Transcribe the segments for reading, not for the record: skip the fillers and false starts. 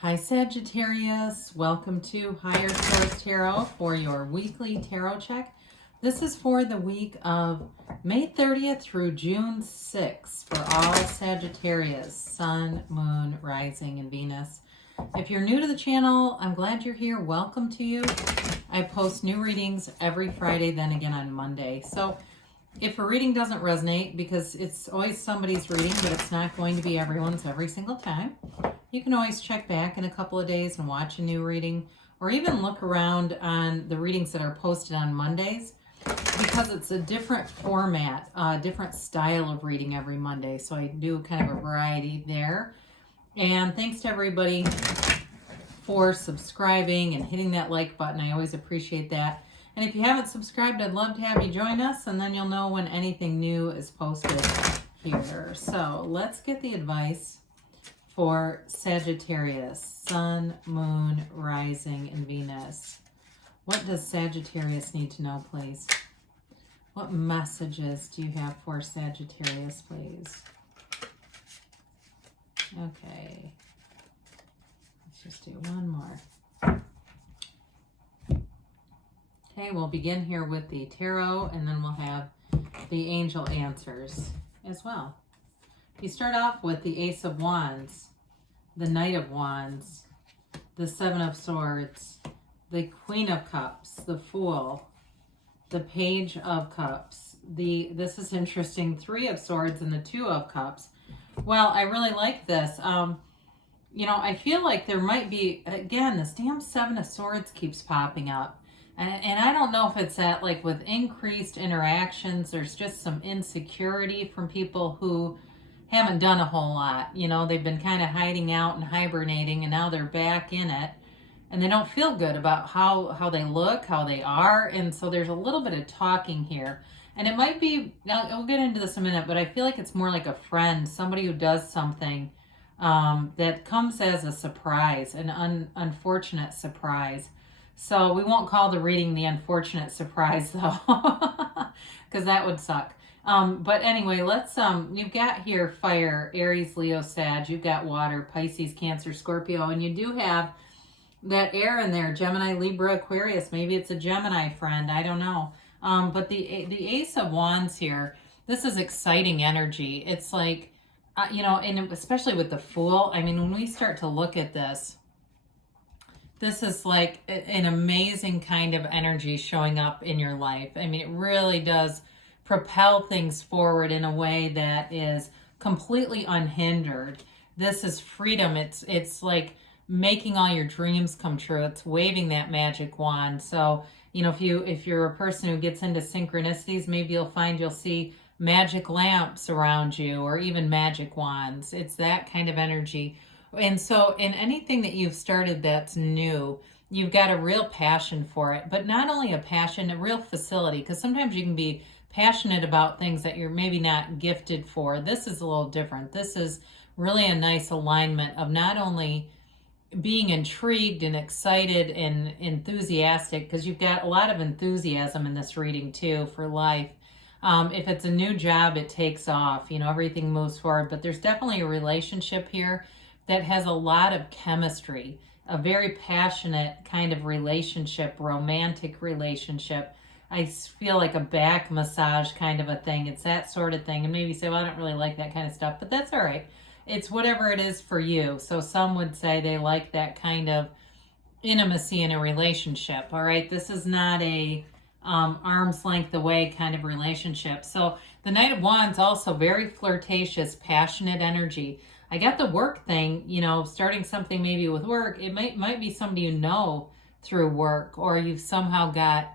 Hi Sagittarius, welcome to Higher Source Tarot for your weekly tarot check. This is for the week of May 30th through June 6th for all Sagittarius, Sun, Moon, Rising, and Venus. If you're new to the channel, I'm glad you're here. Welcome to you. I post new readings every Friday, then again on Monday. So if a reading doesn't resonate, because it's always somebody's reading, but it's not going to be everyone's every single time, you can always check back in a couple of days and watch a new reading, or even look around on the readings that are posted on Mondays, because it's a different format, a different style of reading every Monday. So I do kind of a variety there. And thanks to everybody for subscribing and hitting that like button. I always appreciate that. And if you haven't subscribed, I'd love to have you join us, and then you'll know when anything new is posted here. So let's get the advice for Sagittarius, Sun, Moon, Rising, and Venus. What does Sagittarius need to know, please? What messages do you have for Sagittarius, please? Okay. Let's just do one more. Okay, we'll begin here with the tarot, and then we'll have the angel answers as well. You start off with the Ace of Wands, the Knight of Wands, the Seven of Swords, the Queen of Cups, the Fool, the Page of Cups, this is interesting, Three of Swords, and the Two of Cups. Well, I really like this. You know, I feel like there might be, again, this damn Seven of Swords keeps popping up. And I don't know if it's that, like, with increased interactions, there's just some insecurity from people who haven't done a whole lot. You know, they've been kind of hiding out and hibernating, and now they're back in it. And they don't feel good about how they look, how they are. And so there's a little bit of talking here. And it might be, I'll get into this in a minute, but I feel like it's more like a friend, somebody who does something that comes as a surprise, an unfortunate surprise. So we won't call the reading the unfortunate surprise, though, because that would suck. But anyway, let's, you've got here fire, Aries, Leo, Sag, you've got water, Pisces, Cancer, Scorpio, and you do have that air in there, Gemini, Libra, Aquarius. Maybe it's a Gemini friend, I don't know. But the Ace of Wands here, this is exciting energy. It's like, you know, and especially with the Fool, I mean, when we start to look at this is like an amazing kind of energy showing up in your life. I mean, it really does propel things forward in a way that is completely unhindered. This is freedom. It's like making all your dreams come true. It's waving that magic wand. So, you know, if you're a person who gets into synchronicities, maybe you'll see magic lamps around you, or even magic wands. It's that kind of energy. And so in anything that you've started that's new, you've got a real passion for it, but not only a passion, a real facility, because sometimes you can be passionate about things that you're maybe not gifted for. This is a little different. This is really a nice alignment of not only being intrigued and excited and enthusiastic, because you've got a lot of enthusiasm in this reading too for life. If it's a new job, it takes off, you know, everything moves forward, but there's definitely a relationship here that has a lot of chemistry, a very passionate kind of relationship, romantic relationship. I feel like a back massage kind of a thing. It's that sort of thing. And maybe you say, well, I don't really like that kind of stuff, but that's all right. It's whatever it is for you. So some would say they like that kind of intimacy in a relationship. All right. This is not a arm's length away kind of relationship. So the Knight of Wands, also very flirtatious, passionate energy. I got the work thing, you know, starting something maybe with work. It might be somebody you know through work, or you've somehow got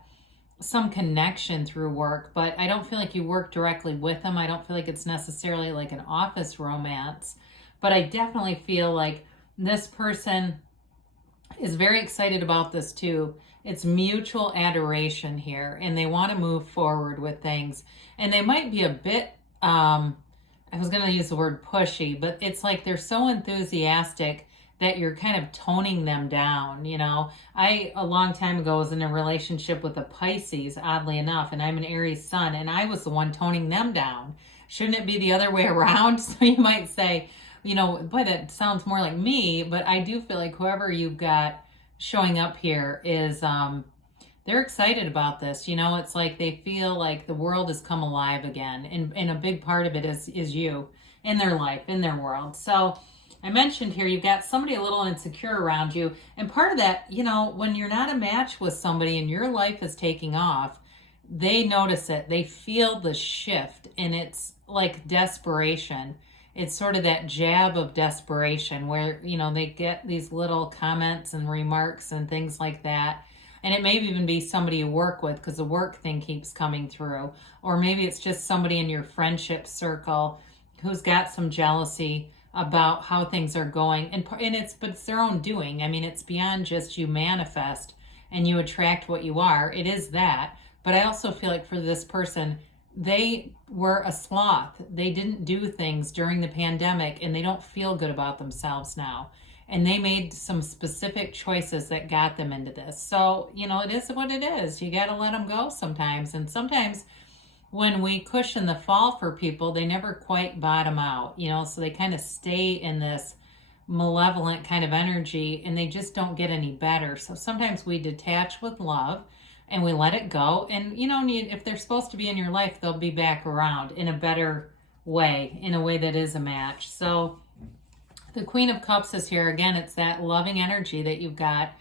some connection through work, but I don't feel like you work directly with them. I don't feel like it's necessarily like an office romance, but I definitely feel like this person is very excited about this too. It's mutual adoration here, and they want to move forward with things, and they might be a bit, I was going to use the word pushy, but it's like they're so enthusiastic that you're kind of toning them down, you know. I, a long time ago, was in a relationship with a Pisces, oddly enough, and I'm an Aries sun, and I was the one toning them down. Shouldn't it be the other way around? So you might say, you know, but it sounds more like me, but I do feel like whoever you've got showing up here is, they're excited about this. You know, it's like they feel like the world has come alive again. And a big part of it is you in their life, in their world. So I mentioned here, you've got somebody a little insecure around you. And part of that, you know, when you're not a match with somebody and your life is taking off, they notice it. They feel the shift, and it's like desperation. It's sort of that jab of desperation where, you know, they get these little comments and remarks and things like that. And it may even be somebody you work with, because the work thing keeps coming through. Or maybe it's just somebody in your friendship circle who's got some jealousy about how things are going. But it's their own doing. I mean, it's beyond just you manifest and you attract what you are. It is that. But I also feel like for this person, they were a sloth. They didn't do things during the pandemic, and they don't feel good about themselves now. And they made some specific choices that got them into this. So, you know, it is what it is. You got to let them go sometimes. And sometimes when we cushion the fall for people, they never quite bottom out, you know, so they kind of stay in this malevolent kind of energy, and they just don't get any better. So sometimes we detach with love and we let it go. And, you know, if they're supposed to be in your life, they'll be back around in a better way, in a way that is a match. So the Queen of Cups is here. Again, it's that loving energy that you've got,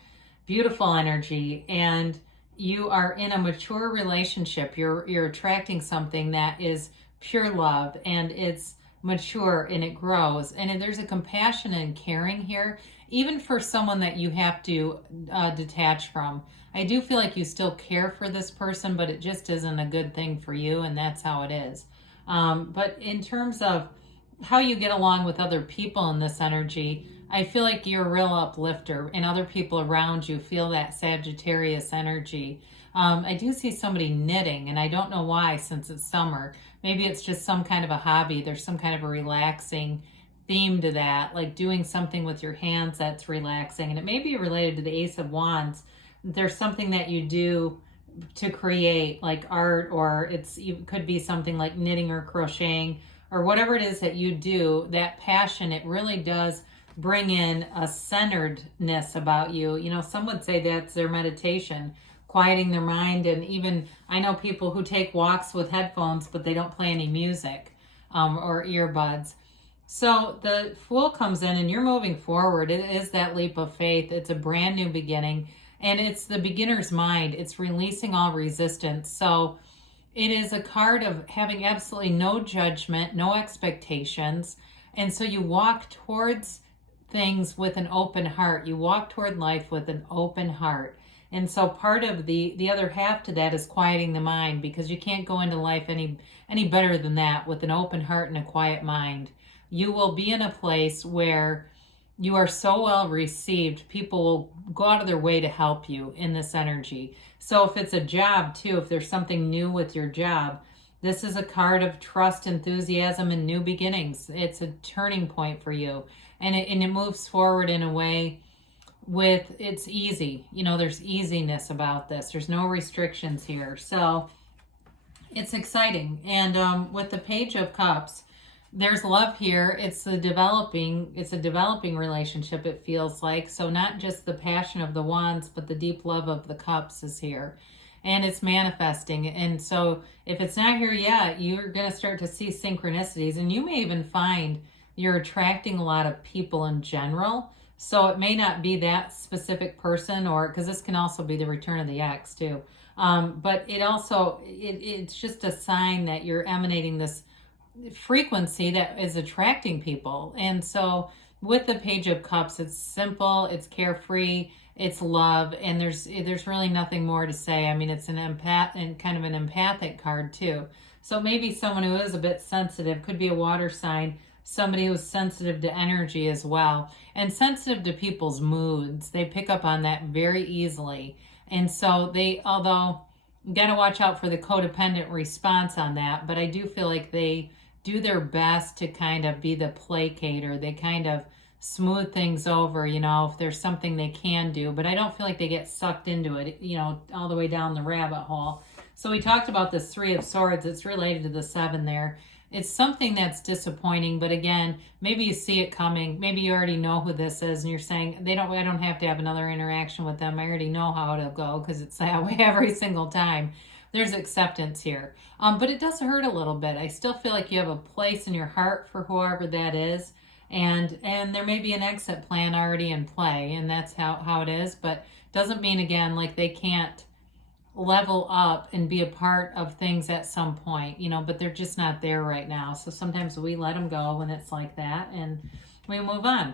beautiful energy, and you are in a mature relationship. You're attracting something that is pure love, and it's mature and it grows. And there's a compassion and caring here, even for someone that you have to detach from. I do feel like you still care for this person, but it just isn't a good thing for you, and that's how it is. But in terms of how you get along with other people in this energy, I feel like you're a real uplifter, and other people around you feel that Sagittarius energy. I do see somebody knitting, and I don't know why, since it's summer. Maybe it's just some kind of a hobby. There's some kind of a relaxing theme to that, like doing something with your hands that's relaxing. And it may be related to the Ace of Wands. There's something that you do to create, like art, or it could be something like knitting or crocheting, or whatever it is that you do. That passion, it really does bring in a centeredness about you. You know, some would say that's their meditation, quieting their mind. And even I know people who take walks with headphones, but they don't play any music or earbuds. So the Fool comes in, and you're moving forward. It is that leap of faith. It's a brand new beginning, and it's the beginner's mind. It's releasing all resistance. So it is a card of having absolutely no judgment, no expectations. And so you walk towards things with an open heart. You walk toward life with an open heart. And so part of the other half to that is quieting the mind, because you can't go into life any better than that, with an open heart and a quiet mind. You will be in a place where you are so well received, people will go out of their way to help you in this energy. So if it's a job too, if there's something new with your job, this is a card of trust, enthusiasm, and new beginnings. It's a turning point for you. And it moves forward in a way with, it's easy. You know, there's easiness about this. There's no restrictions here. So it's exciting. And with the Page of Cups, there's love here. It's a developing relationship, it feels like. So not just the passion of the wands, but the deep love of the cups is here. And it's manifesting. And so if it's not here yet, you're going to start to see synchronicities. And you may even find you're attracting a lot of people in general. So it may not be that specific person, or because this can also be the return of the ex too. But it also, it's just a sign that you're emanating this frequency that is attracting people. And so with the Page of Cups, it's simple, it's carefree, it's love, and there's really nothing more to say. I mean, it's an empath and kind of an empathic card too. So maybe someone who is a bit sensitive, could be a water sign, somebody who's sensitive to energy as well, and sensitive to people's moods. They pick up on that very easily. And so although you got to watch out for the codependent response on that, but I do feel like they do their best to kind of be the placater. They kind of smooth things over, you know, if there's something they can do, but I don't feel like they get sucked into it, you know, all the way down the rabbit hole. So we talked about this Three of Swords. It's related to the 7 there. it's something that's disappointing, but again, maybe you see it coming. Maybe you already know who this is and you're saying, I don't have to have another interaction with them. I already know how it'll go because it's that way every single time. There's acceptance here. But it does hurt a little bit. I still feel like you have a place in your heart for whoever that is. And there may be an exit plan already in play, and that's how it is. But doesn't mean, again, like they can't level up and be a part of things at some point, but they're just not there right now. So sometimes we let them go when it's like that and we move on.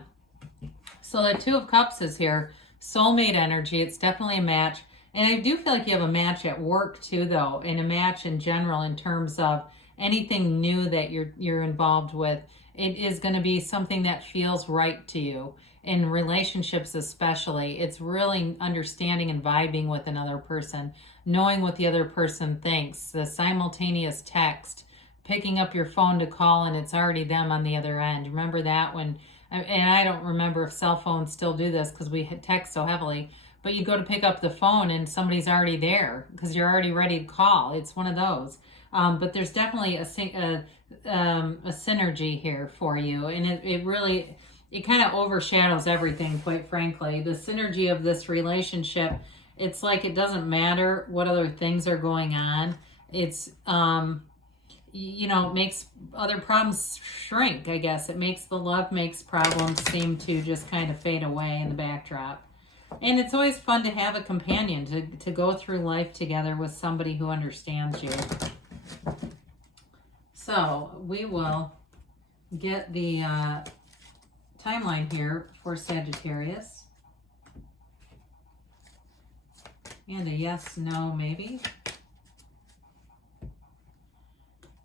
So the Two of Cups is here, soulmate energy. It's definitely a match. And I do feel like you have a match at work too, though, and a match in general in terms of anything new that you're involved with. It is going to be something that feels right to you. In relationships especially, it's really understanding and vibing with another person, knowing what the other person thinks, the simultaneous text, picking up your phone to call and it's already them on the other end. Remember that when, and I don't remember if cell phones still do this because we text so heavily, but you go to pick up the phone and somebody's already there because you're already ready to call. It's one of those. But there's definitely a synergy here for you, and it really, it kind of overshadows everything, quite frankly. The synergy of this relationship, it's like it doesn't matter what other things are going on. It's, it makes other problems shrink, I guess. It makes the love makes problems seem to just kind of fade away in the backdrop. And it's always fun to have a companion, to go through life together with somebody who understands you. So we will get the timeline here for Sagittarius. And a yes, no, maybe.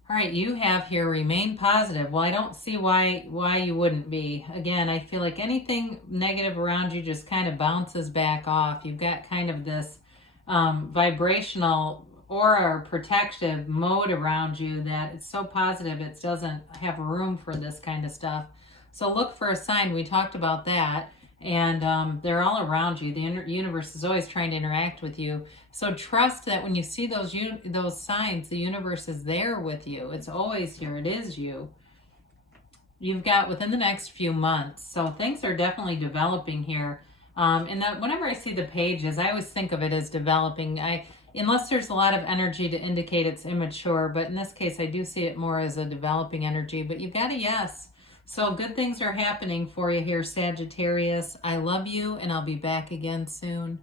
All right, you have here remain positive. Well, I don't see why you wouldn't be. Again, I feel like anything negative around you just kind of bounces back off. You've got kind of this vibrational aura or protective mode around you that it's so positive it doesn't have room for this kind of stuff. So look for a sign. We talked about that. And they're all around you. The universe is always trying to interact with you. So trust that when you see those signs, the universe is there with you. It's always here. It is you. You've got within the next few months. So things are definitely developing here. And that whenever I see the pages, I always think of it as developing. Unless there's a lot of energy to indicate it's immature. But in this case, I do see it more as a developing energy. But you've got a yes. So good things are happening for you here, Sagittarius. I love you, and I'll be back again soon.